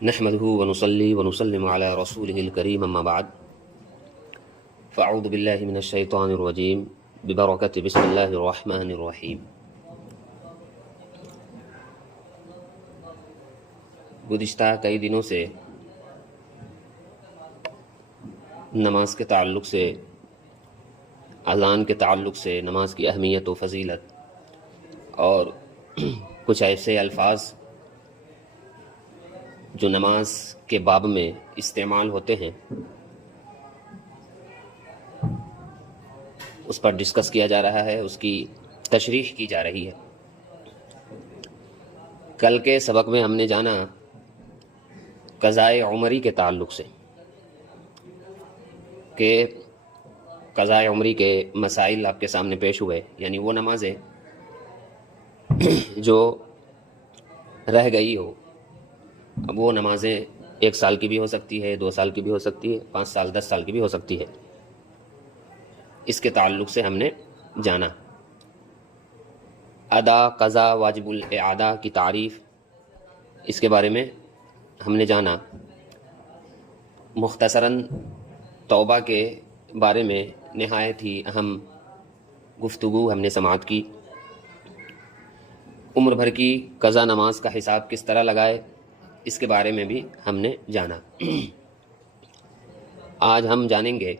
نحمده ونصلي ونسلم على رسوله الكريم اما بعد فاعوذ بالله من الشيطان الرجيم ببركة بسم الله الرحمن الرحیم۔ گزشتہ کئی دنوں سے نماز کے تعلق سے، اذان کے تعلق سے، نماز کی اہمیت و فضیلت اور کچھ ایسے الفاظ جو نماز کے باب میں استعمال ہوتے ہیں اس پر ڈسکس کیا جا رہا ہے، اس کی تشریح کی جا رہی ہے۔ کل کے سبق میں ہم نے جانا قضائے عمری کے تعلق سے کہ قضائے عمری کے مسائل آپ کے سامنے پیش ہوئے، یعنی وہ نمازیں جو رہ گئی ہو۔ اب وہ نمازیں 1 سال کی بھی ہو سکتی ہے، 2 سال کی بھی ہو سکتی ہے، 5 سال 10 سال کی بھی ہو سکتی ہے۔ اس کے تعلق سے ہم نے جانا ادا، قضا، واجب الاعادہ کی تعریف، اس کے بارے میں ہم نے جانا۔ مختصراً توبہ کے بارے میں نہایت ہی اہم گفتگو ہم نے سماعت کی۔ عمر بھر کی قضا نماز کا حساب کس طرح لگائے، اس کے بارے میں بھی ہم نے جانا۔ آج ہم جانیں گے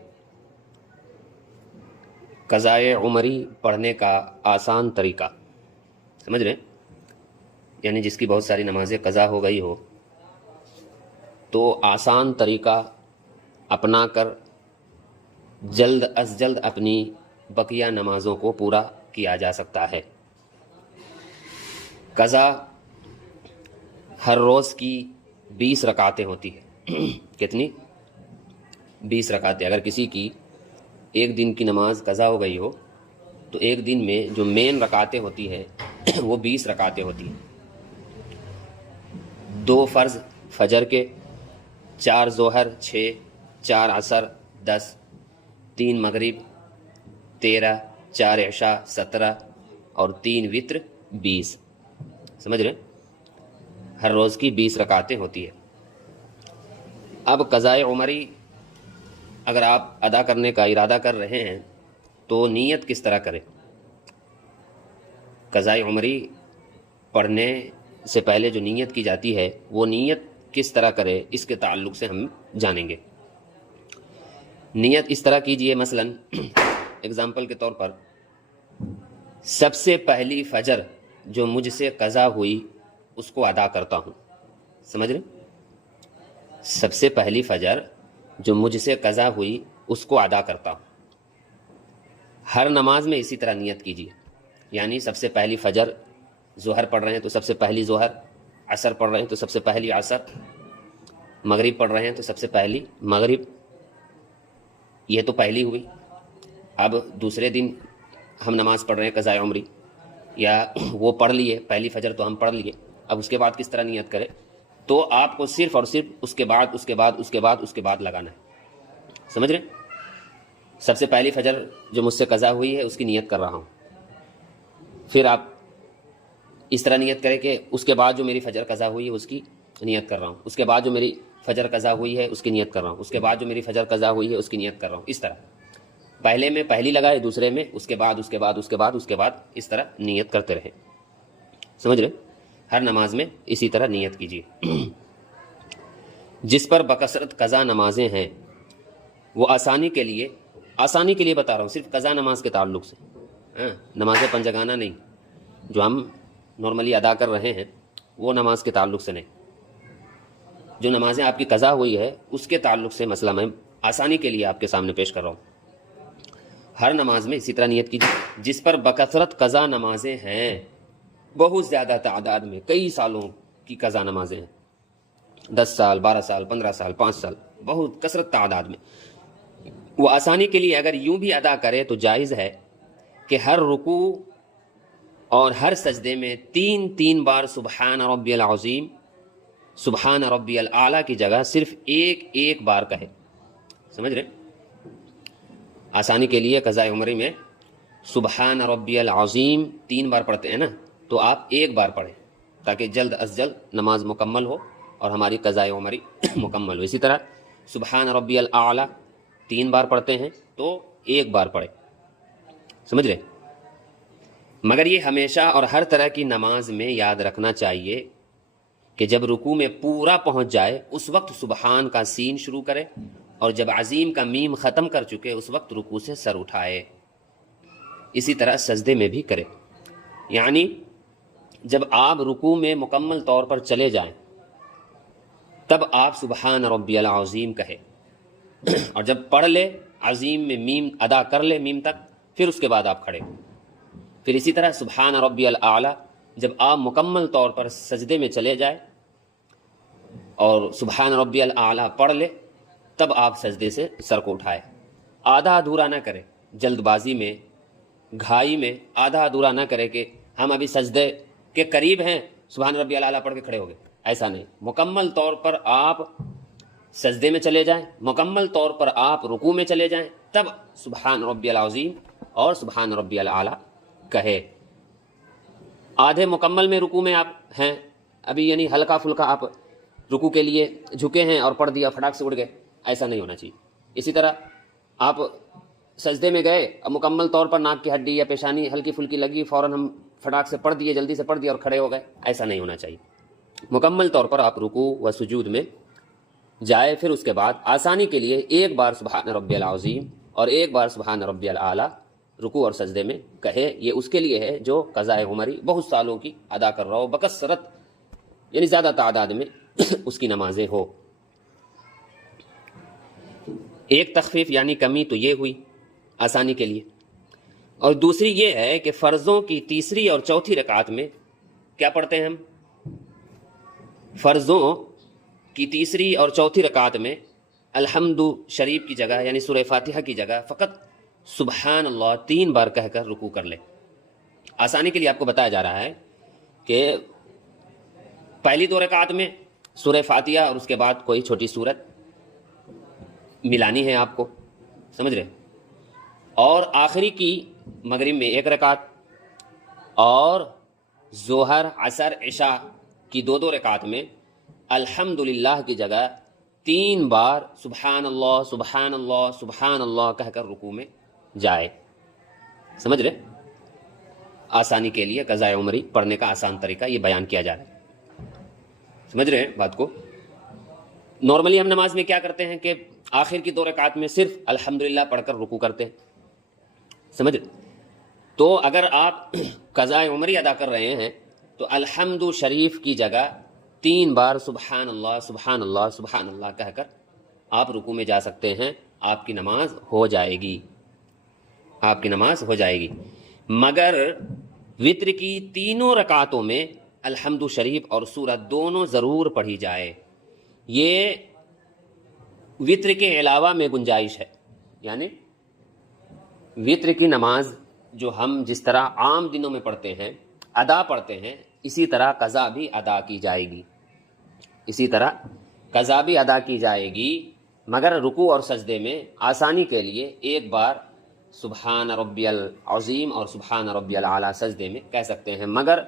قضائے عمری پڑھنے کا آسان طریقہ۔ سمجھ رہے ہیں؟ یعنی جس کی بہت ساری نمازیں قضا ہو گئی ہو تو آسان طریقہ اپنا کر جلد از جلد اپنی بقیہ نمازوں کو پورا کیا جا سکتا ہے۔ قضا ہر روز کی 20 رکعتیں ہوتی ہیں۔ کتنی؟ 20 رکعتیں۔ اگر کسی کی ایک دن کی نماز قضا ہو گئی ہو تو ایک دن میں جو مین رکعتیں ہوتی ہے وہ 20 رکعتیں ہوتی ہیں۔ 2 فرض فجر کے، 4 ظہر، 6، 4 عصر، 10، 3 مغرب، 13، 4 عشاء، 17 اور 3 وتر، 20۔ سمجھ رہے ہیں؟ ہر روز کی 20 رکعتیں ہوتی ہے۔ اب قضائے عمری اگر آپ ادا کرنے کا ارادہ کر رہے ہیں تو نیت کس طرح کریں؟ قضائے عمری پڑھنے سے پہلے جو نیت کی جاتی ہے وہ نیت کس طرح کرے، اس کے تعلق سے ہم جانیں گے۔ نیت اس طرح کیجئے، مثلا اگزامپل کے طور پر سب سے پہلی فجر جو مجھ سے قضا ہوئی اس کو ادا کرتا ہوں۔ سمجھ رہے؟ سب سے پہلی فجر جو مجھ سے قضا ہوئی اس کو ادا کرتا ہوں۔ ہر نماز میں اسی طرح نیت کیجیے، یعنی سب سے پہلی فجر، ظہر پڑھ رہے ہیں تو سب سے پہلی ظہر، عصر پڑھ رہے ہیں تو سب سے پہلی عصر، مغرب پڑھ رہے ہیں تو سب سے پہلی مغرب۔ یہ تو پہلی ہوئی۔ اب دوسرے دن ہم نماز پڑھ رہے ہیں قضائے عمری، یا وہ پڑھ لیے، پہلی فجر تو ہم پڑھ لیے، اب اس کے بعد کس طرح نیت کرے؟ تو آپ کو صرف اور صرف اس کے بعد لگانا ہے۔ سمجھ رہے؟ سب سے پہلی فجر جو مجھ سے قضا ہوئی ہے اس کی نیت کر رہا ہوں، پھر آپ اس طرح نیت کریں کہ اس کے بعد جو میری فجر قضا ہوئی ہے اس کی نیت کر رہا ہوں، اس کے بعد جو میری فجر قضا ہوئی ہے اس کی نیت کر رہا ہوں، اس کے بعد جو میری فجر قضا ہوئی ہے اس کی نیت کر رہا ہوں۔ اس طرح پہلے میں پہلی لگائے، دوسرے میں اس کے بعد اس طرح نیت کرتے رہیں۔ سمجھ رہے؟ ہر نماز میں اسی طرح نیت کیجیے۔ جس پر بکثرت قضا نمازیں ہیں وہ آسانی کے لیے بتا رہا ہوں، صرف قضا نماز کے تعلق سے، نماز پنجگانہ نہیں، جو ہم نارملی ادا کر رہے ہیں وہ نماز کے تعلق سے نہیں، جو نمازیں آپ کی قضا ہوئی ہے اس کے تعلق سے مسئلہ میں آسانی کے لیے آپ کے سامنے پیش کر رہا ہوں۔ ہر نماز میں اسی طرح نیت کیجیے۔ جس پر بکثرت قضا نمازیں ہیں، بہت زیادہ تعداد میں، کئی سالوں کی قضا نمازیں ہیں، 10 سال، 12 سال، 15 سال، 5 سال، بہت کثرت تعداد میں، وہ آسانی کے لیے اگر یوں بھی ادا کرے تو جائز ہے کہ ہر رکوع اور ہر سجدے میں 3 بار سبحان ربی العظیم، سبحان ربی الاعلیٰ کی جگہ صرف ایک بار کہے۔ سمجھ رہے؟ آسانی کے لیے قضائے عمری میں سبحان ربی العظیم 3 بار پڑھتے ہیں نا، تو آپ 1 بار پڑھیں تاکہ جلد از جلد نماز مکمل ہو اور ہماری قضائے عمری مکمل ہو۔ اسی طرح سبحان ربی الاعلیٰ 3 بار پڑھتے ہیں تو 1 بار پڑھے، سمجھ رہے؟ مگر یہ ہمیشہ اور ہر طرح کی نماز میں یاد رکھنا چاہیے کہ جب رکوع میں پورا پہنچ جائے اس وقت سبحان کا سین شروع کرے، اور جب عظیم کا میم ختم کر چکے اس وقت رکوع سے سر اٹھائے۔ اسی طرح سجدے میں بھی کرے، یعنی جب آپ رکوع میں مکمل طور پر چلے جائیں تب آپ سبحان ربی العظیم کہے، اور جب پڑھ لے عظیم میں میم ادا کر لے میم تک، پھر اس کے بعد آپ کھڑے۔ پھر اسی طرح سبحان ربی الاعلیٰ جب آپ مکمل طور پر سجدے میں چلے جائیں اور سبحان ربی الاعلیٰ پڑھ لے تب آپ سجدے سے سر کو اٹھائے۔ آدھا ادھورا نہ کرے، جلد بازی میں، گھائی میں آدھا ادھورا نہ کرے کہ ہم ابھی سجدے کے قریب ہیں سبحان ربی الاعلیٰ پڑھ کے کھڑے ہو گئے، ایسا نہیں۔ مکمل طور پر آپ سجدے میں چلے جائیں، مکمل طور پر آپ رکوع میں چلے جائیں، تب سبحان ربی العظیم اور سبحان ربی الاعلیٰ کہے۔ آدھے مکمل میں رکوع میں آپ ہیں ابھی، یعنی ہلکا پھلکا آپ رکوع کے لیے جھکے ہیں اور پڑھ دیا، فٹاک سے اڑ گئے، ایسا نہیں ہونا چاہیے۔ اسی طرح آپ سجدے میں گئے، اب مکمل طور پر ناک کی ہڈی یا پیشانی ہلکی پھلکی لگی، فوراً ہم فٹاک سے پڑھ دیے، جلدی سے پڑھ دیا اور کھڑے ہو گئے، ایسا نہیں ہونا چاہیے۔ مکمل طور پر آپ رکوع و سجود میں جائے، پھر اس کے بعد آسانی کے لیے 1 بار سبحان ربی العظیم اور 1 بار سبحان ربی الاعلیٰ رکوع اور سجدے میں کہے۔ یہ اس کے لیے ہے جو قضائے عمری بہت سالوں کی ادا کر رہا ہو، بکثرت یعنی زیادہ تعداد میں اس کی نمازیں ہو۔ ایک تخفیف یعنی کمی تو یہ ہوئی آسانی کے لیے، اور دوسری یہ ہے کہ فرضوں کی تیسری اور چوتھی رکعت میں کیا پڑھتے ہیں ہم؟ فرضوں کی تیسری اور چوتھی رکعت میں الحمد شریف کی جگہ یعنی سورہ فاتحہ کی جگہ فقط سبحان اللہ 3 بار کہہ کر رکوع کر لے۔ آسانی کے لیے آپ کو بتایا جا رہا ہے کہ پہلی 2 رکعت میں سورہ فاتحہ اور اس کے بعد کوئی چھوٹی سورت ملانی ہے آپ کو، سمجھ رہے؟ اور آخری کی مغرب میں 1 رکعت اور ظہر عصر عشاء کی 2 رکعت میں الحمدللہ کی جگہ 3 بار سبحان اللہ سبحان اللہ سبحان اللہ کہہ کر رکوع میں جائے، سمجھ رہے؟ آسانی کے لیے قضائے عمری پڑھنے کا آسان طریقہ یہ بیان کیا جا رہا ہے، سمجھ رہے ہیں بات کو؟ نارملی ہم نماز میں کیا کرتے ہیں کہ آخر کی 2 رکعت میں صرف الحمدللہ پڑھ کر رکوع کرتے ہیں، سمجھ رہے؟ تو اگر آپ قضائے عمری ادا کر رہے ہیں تو الحمد شریف کی جگہ 3 بار سبحان اللہ سبحان اللہ سبحان اللہ کہہ کر آپ رکوع میں جا سکتے ہیں، آپ کی نماز ہو جائے گی، آپ کی نماز ہو جائے گی۔ مگر وتر کی 3 رکعتوں میں الحمد شریف اور سورت دونوں ضرور پڑھی جائے، یہ وتر کے علاوہ میں گنجائش ہے، یعنی وتر کی نماز جو ہم جس طرح عام دنوں میں پڑھتے ہیں ادا پڑھتے ہیں، اسی طرح قضا بھی ادا کی جائے گی، اسی طرح قضا بھی ادا کی جائے گی، مگر رکوع اور سجدے میں آسانی کے لیے 1 بار سبحان ربی العظیم اور سبحان ربی الاعلیٰ سجدے میں کہہ سکتے ہیں۔ مگر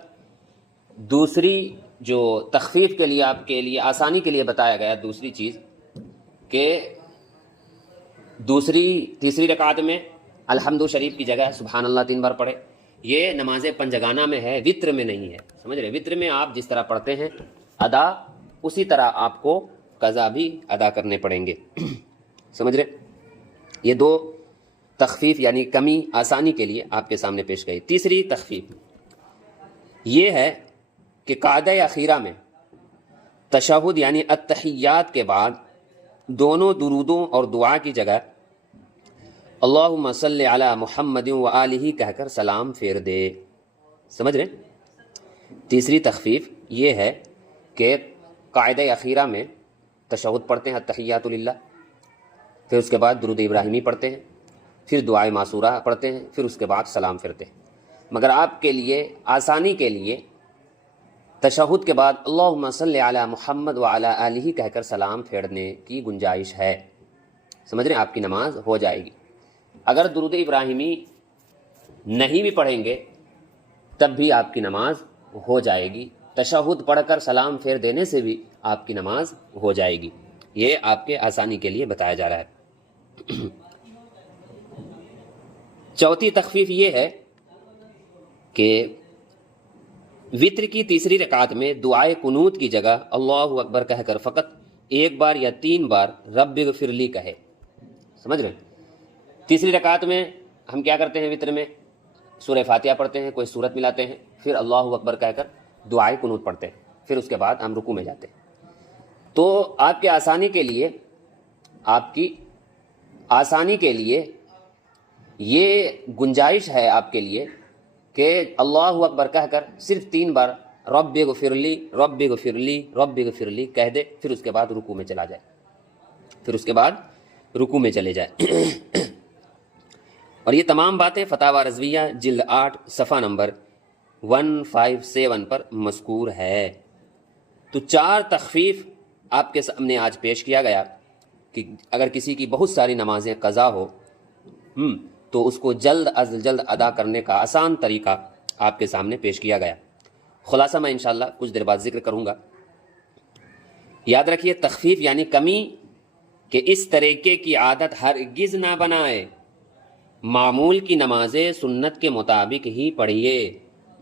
دوسری جو تخفیف کے لیے آپ کے لیے آسانی کے لیے بتایا گیا دوسری چیز کہ تیسری رکعت میں الحمد شریف کی جگہ سبحان اللہ 3 بار پڑھے، یہ نماز پنجگانہ میں ہے، وتر میں نہیں ہے، سمجھ رہے؟ وتر میں آپ جس طرح پڑھتے ہیں ادا، اسی طرح آپ کو قضا بھی ادا کرنے پڑیں گے، سمجھ رہے؟ یہ 2 تخفیف یعنی کمی آسانی کے لیے آپ کے سامنے پیش گئی۔ تیسری تخفیف یہ ہے کہ قعدہ اخیرہ میں تشہد یعنی التحیات کے بعد دونوں درودوں اور دعا کی جگہ اللہم صلی علی محمد و آلہ کہہ کر سلام پھیر دے، سمجھ رہے؟ تیسری تخفیف یہ ہے کہ قاعدہ اخیرہ میں تشہد پڑھتے ہیں التحیات للہ، پھر اس کے بعد درود ابراہیمی پڑھتے ہیں، پھر دعائے معصورہ پڑھتے ہیں، پھر اس کے بعد سلام پھرتے ہیں۔ مگر آپ کے لیے آسانی کے لیے تشہد کے بعد اللہم صلی علی محمد و علی آلہ کہہ کر سلام پھیرنے کی گنجائش ہے، سمجھ رہے ہیں؟ آپ کی نماز ہو جائے گی۔ اگر درود ابراہیمی نہیں بھی پڑھیں گے تب بھی آپ کی نماز ہو جائے گی، تشہد پڑھ کر سلام پھیر دینے سے بھی آپ کی نماز ہو جائے گی. یہ آپ کے آسانی کے لیے بتایا جا رہا ہے. چوتھی تخفیف یہ ہے کہ وطر کی تیسری رکعت میں دعائے قنوت کی جگہ اللہ اکبر کہہ کر فقط ایک بار یا 3 بار رب اغفر لی کہے. سمجھ رہے ہیں؟ تیسری رکعت میں ہم کیا کرتے ہیں؟ وطر میں سورہ فاتحہ پڑھتے ہیں، کوئی سورت ملاتے ہیں، پھر اللہ اکبر کہہ کر دعائے قنوت پڑھتے ہیں، پھر اس کے بعد ہم رکوع میں جاتے ہیں. تو آپ کی آسانی کے لیے یہ گنجائش ہے آپ کے لیے کہ اللہ اکبر کہہ کر صرف 3 بار رب اغفر لی رب اغفر لی رب اغفر لی کہہ دے، پھر اس کے بعد رکوع میں چلا جائے، پھر اس کے بعد رکوع میں چلے جائے. اور یہ تمام باتیں فتاوی رضویہ جلد 8 صفحہ نمبر 157 پر مذکور ہے. تو 4 تخفیف آپ کے سامنے آج پیش کیا گیا کہ اگر کسی کی بہت ساری نمازیں قضا ہو تو اس کو جلد از جلد ادا کرنے کا آسان طریقہ آپ کے سامنے پیش کیا گیا. خلاصہ میں انشاءاللہ کچھ دیر بعد ذکر کروں گا. یاد رکھیے تخفیف یعنی کمی کہ اس طریقے کی عادت ہرگز نہ بنائے. معمول کی نمازیں سنت کے مطابق ہی پڑھیے.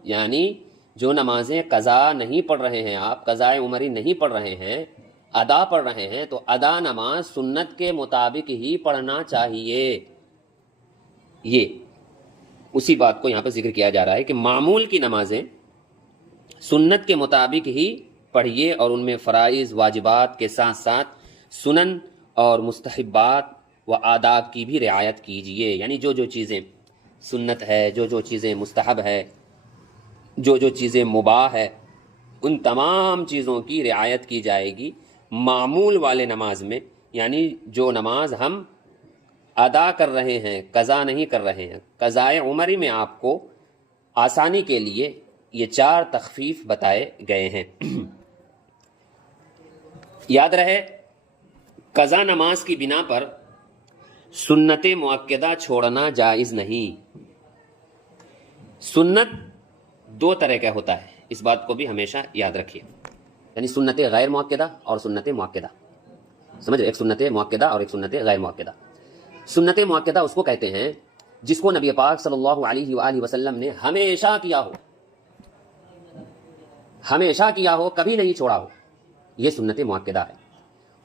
یعنی جو نمازیں قضا نہیں پڑھ رہے ہیں آپ، قضائے عمری نہیں پڑھ رہے ہیں، ادا پڑھ رہے ہیں، تو ادا نماز سنت کے مطابق ہی پڑھنا چاہیے. یہ اسی بات کو یہاں پہ ذکر کیا جا رہا ہے کہ معمول کی نمازیں سنت کے مطابق ہی پڑھیے اور ان میں فرائض واجبات کے ساتھ ساتھ سنن اور مستحبات و آداب کی بھی رعایت کیجیے. یعنی جو جو چیزیں سنت ہے، جو جو چیزیں مستحب ہے، جو جو چیزیں مباح ہے، ان تمام چیزوں کی رعایت کی جائے گی معمول والے نماز میں. یعنی جو نماز ہم ادا کر رہے ہیں، قضا نہیں کر رہے ہیں، قضائے عمری میں آپ کو آسانی کے لیے یہ 4 تخفیف بتائے گئے ہیں. یاد رہے قضا نماز کی بنا پر سنت مؤکدہ چھوڑنا جائز نہیں. سنت 2 طرح کا ہوتا ہے، اس بات کو بھی ہمیشہ یاد رکھیے. یعنی سنت غیر مؤکدہ اور سنت مؤکدہ. سمجھ رہے؟ ایک سنت مؤکدہ اور ایک سنت غیر مؤکدہ. سنت مؤکدہ اس کو کہتے ہیں جس کو نبی پاک صلی اللہ علیہ وآلہ وسلم نے ہمیشہ کیا ہو، ہمیشہ کیا ہو، کبھی نہیں چھوڑا ہو، یہ سنت مؤکدہ ہے.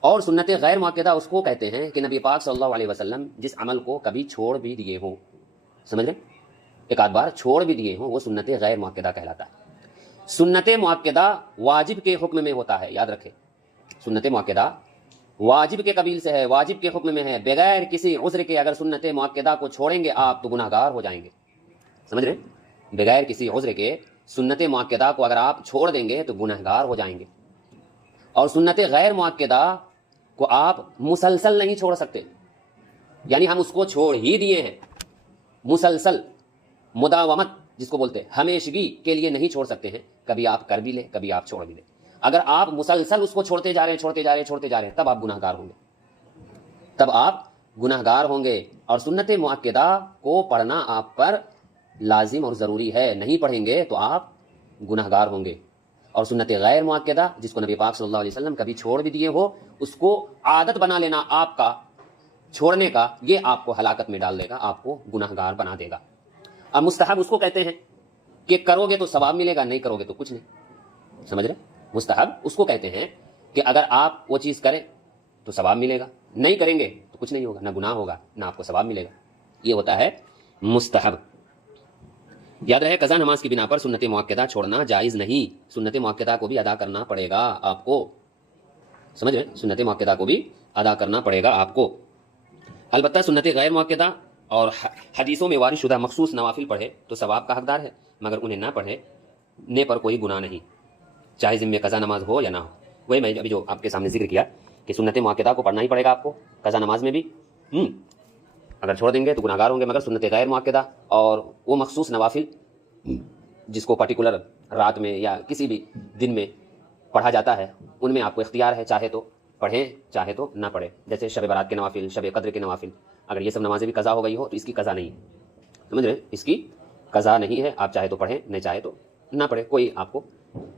اور سنت غیر مؤکدہ اس کو کہتے ہیں کہ نبی پاک صلی اللہ علیہ وسلم جس عمل کو کبھی چھوڑ بھی دیے ہوں، سمجھ رہے، ایک آدھ بار چھوڑ بھی دیے ہوں، وہ سنت غیر مؤکدہ کہلاتا ہے. سنت مؤکدہ واجب کے حکم میں ہوتا ہے. یاد رکھے سنت مؤکدہ واجب کے قبیل سے ہے، واجب کے حکم میں ہے. بغیر کسی عذر کے اگر سنت مؤکدہ کو چھوڑیں گے آپ تو گناہ گار ہو جائیں گے. سمجھ رہے؟ بغیر کسی عذر کے سنت مؤکدہ کو اگر آپ چھوڑ دیں گے تو گناہ گار ہو جائیں گے. اور سنت غیر مؤکدہ کو آپ مسلسل نہیں چھوڑ سکتے. یعنی ہم اس کو چھوڑ ہی دیے ہیں، مسلسل مداومت جس کو بولتے ہیں، ہمیشگی کے لیے نہیں چھوڑ سکتے ہیں. کبھی آپ کر بھی لیں، کبھی آپ چھوڑ بھی لیں. اگر آپ مسلسل اس کو چھوڑتے جا رہے ہیں تب آپ گناہ گار ہوں گے، تب آپ گناہ گار ہوں گے. اور سنت مؤکدہ کو پڑھنا آپ پر لازم اور ضروری ہے. نہیں پڑھیں گے تو آپ گناہ گار ہوں گے. اور سنت غیر مؤکدہ جس کو نبی پاک صلی اللہ علیہ وسلم کبھی چھوڑ بھی دیے ہو، اس کو عادت بنا لینا آپ کا چھوڑنے کا، یہ آپ کو ہلاکت میں ڈال دے گا، آپ کو گناہ گار بنا دے گا. اب مستحب اس کو کہتے ہیں کہ کرو گے تو ثواب ملے گا، نہیں کرو گے تو کچھ نہیں. سمجھ رہے؟ مستحب اس کو کہتے ہیں کہ اگر آپ وہ چیز کریں تو ثواب ملے گا، نہیں کریں گے تو کچھ نہیں ہوگا، نہ گناہ ہوگا نہ آپ کو ثواب ملے گا. یہ ہوتا ہے مستحب. یاد رہے قضا نماز کی بنا پر سنت مؤکدہ چھوڑنا جائز نہیں. سنت مؤکدہ کو بھی ادا کرنا پڑے گا آپ کو. سمجھ رہے؟ سنت مؤکدہ کو بھی ادا کرنا پڑے گا آپ کو. البتہ سنت غیر مؤکدہ اور حدیثوں میں وارد شدہ مخصوص نوافل پڑھے تو ثواب کا حقدار ہے، مگر انہیں نہ پڑھے نے پر کوئی گناہ نہیں، چاہے ذمہ قضا نماز ہو یا نہ ہو. وہی میں ابھی جو آپ کے سامنے ذکر کیا کہ سنت مؤکدہ کو پڑھنا ہی پڑے گا آپ کو قضا نماز میں بھی. اگر چھوڑ دیں گے تو گناہ گار ہوں گے. مگر سنت غیر مؤکدہ اور وہ مخصوص نوافل جس کو پرٹیکولر رات میں یا کسی بھی دن میں پڑھا جاتا ہے، ان میں آپ کو اختیار ہے، چاہے تو پڑھیں چاہے تو نہ پڑھیں. جیسے شب برات کے نوافل، شب قدر کے نوافل، اگر یہ سب نمازیں بھی قضا ہو گئی ہو تو اس کی قضا نہیں ہے. سمجھ رہے؟ اس کی قضا نہیں ہے. آپ چاہے تو پڑھیں، نہیں چاہے تو نہ پڑھے کوئی آپ کو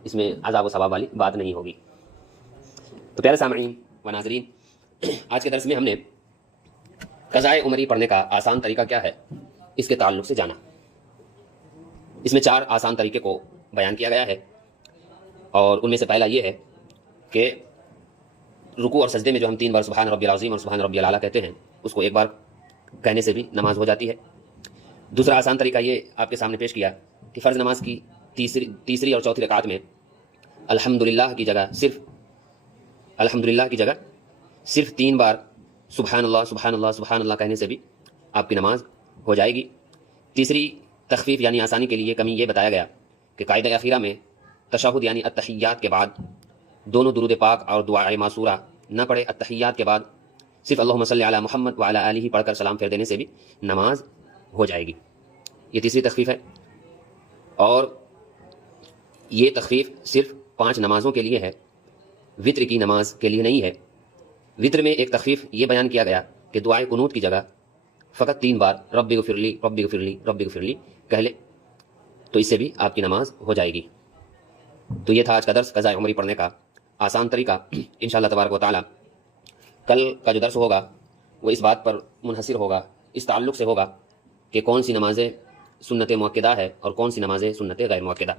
اس میں عذاب و ثواب والی بات نہیں ہوگی۔ تو پیارے سامعین و ناظرین، آج کے درس میں ہم نے قضائے عمری پڑھنے کا آسان طریقہ کیا ہے اس کے تعلق سے جانا۔ اس میں 4 آسان طریقے کو بیان کیا گیا ہے، اور ان میں سے پہلا یہ ہے کہ رکوع اور سجدے میں جو ہم 3 بار سبحان ربی العظیم اور سبحان ربی الاعلیٰ کہتے ہیں، اس کو ایک بار کہنے سے بھی نماز ہو جاتی ہے۔ دوسرا آسان طریقہ یہ آپ کے سامنے پیش کیا کہ فرض نماز کی تیسری اور چوتھی رکعت میں الحمدللہ کی جگہ صرف 3 بار سبحان اللہ سبحان اللہ سبحان اللہ کہنے سے بھی آپ کی نماز ہو جائے گی۔ تیسری تخفیف یعنی آسانی کے لیے کمی یہ بتایا گیا کہ قاعدہ اخیرہ میں تشہد یعنی التحیات کے بعد دونوں درود پاک اور دعائے معصورہ نہ پڑھے، التحیات کے بعد صرف اللہم صلی علی محمد وعلی آلہ پڑھ کر سلام پھیر دینے سے بھی نماز ہو جائے گی۔ یہ تیسری تخفیف ہے، اور یہ تخفیف صرف 5 نمازوں کے لیے ہے، وطر کی نماز کے لیے نہیں ہے۔ وطر میں ایک تخفیف یہ بیان کیا گیا کہ دعائے قنوت کی جگہ فقط 3 بار ربی اغفر لی ربی اغفر لی ربی اغفر لی کہہ لے، تو اس سے بھی آپ کی نماز ہو جائے گی۔ تو یہ تھا آج کا درس، قضاء عمری پڑھنے کا آسان طریقہ۔ انشاءاللہ تبارک و تعالی کل کا جو درس ہوگا وہ اس بات پر منحصر ہوگا، اس تعلق سے ہوگا کہ کون سی نمازیں سنت مؤکدہ ہے اور کون سی نمازیں سنت غیر مؤکدہ۔